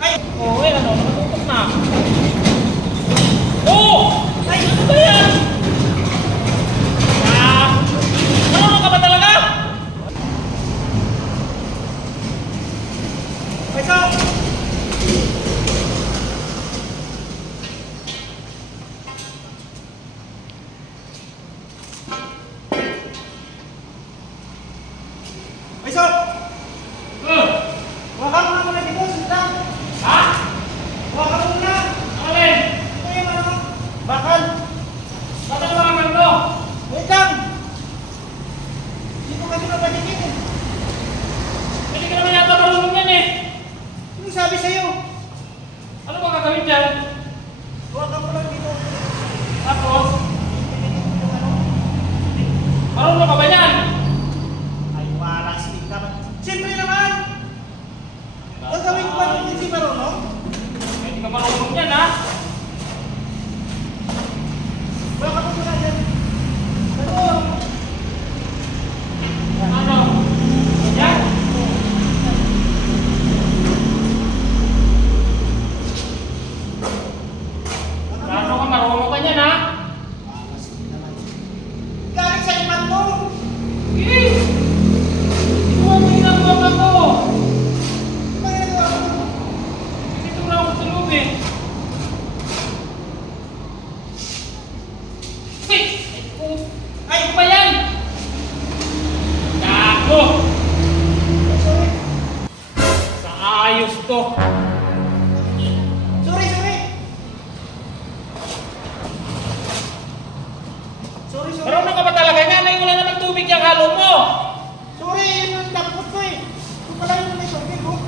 Ay! Oo, eh, ano, natutok na. Oo! Ay, ano yan? Ah, marunong ka ba talaga? Ay, so! Ay, so! Hmm. Wakal mo na muna dito, sita. Ha? Wakal mo muna. Ano rin? Ito yung ano, bakal. Ba't ang mga ganito? Wait lang. Hindi ko kasi mapadikit eh. Hindi ka naman yata marunong yan eh. Ano sabi sa'yo? Ano dyan? Wakal mo lang dito. Tapos, marunong ka ba yan? Ay, wala si naman. Siyempre naman. Gagawin ko ba hindi si Marunong? Hindi ka marunong yan ha? Wakal mo muna yan. Ano? Ano? Yan? Paano ka marunong ka yan ha? Galing sa iman mo. Eh! Ikaw ang ginagawa ko! Ano ba ginagawa mo? Dito na ako sa loob eh. Wait! Ay, put- Ay, ano ba yan? Gago! Sorry. Sa to. Sorry, sorry. Sorry, sorry. Marunong ka ba talaga nga? Nay, wala namang tubig yung halo mo. Sorry, yun yung dapat ko eh. Ito pala yung may tubig oh.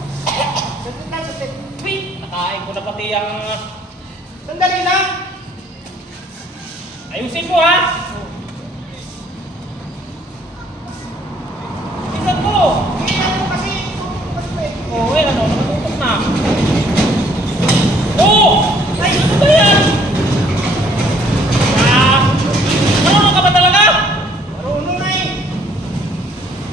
Saglit lang, saglit. Wait! Nakain ko na pati ang... Sandali lang. Ayusin mo ha! Bilisan mo! Iyan mo kasi. ito, mas may- Oo, oh, eh, ano, nakatutok na. Oo! Ay, ano ba yan? Ah! Marunong ka ba talaga? Marunong na eh.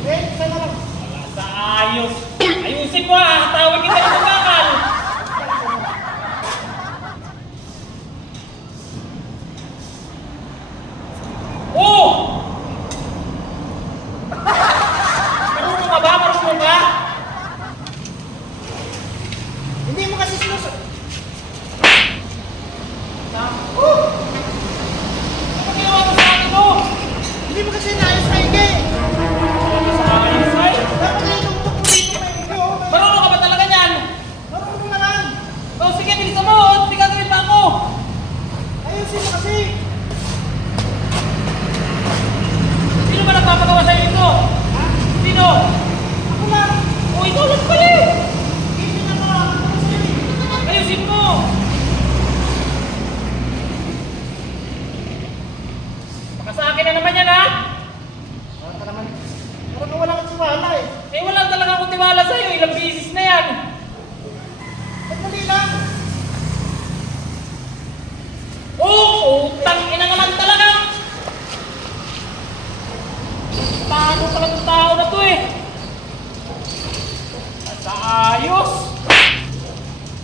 Eh, sana lang. Wala sa ayos. Ayusin mo ha! Tawag kita ng bakal! Oo! Marunong ka ba? Marunong ka? Sinusot. Oh! Sa akin na naman yan ha. Parang ka naman. Parang wala kang tiwala eh. Eh, wala talaga akong tiwala sa'yo. Ilang bisis na yan. Sandali lang. Oh, utang ina naman talaga. Paano pala itong tao na to eh? Sa ayos.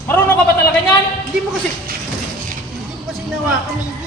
Marunong ka ba talaga niyan? Hindi mo kasi. Hindi mo kasi nawakan yung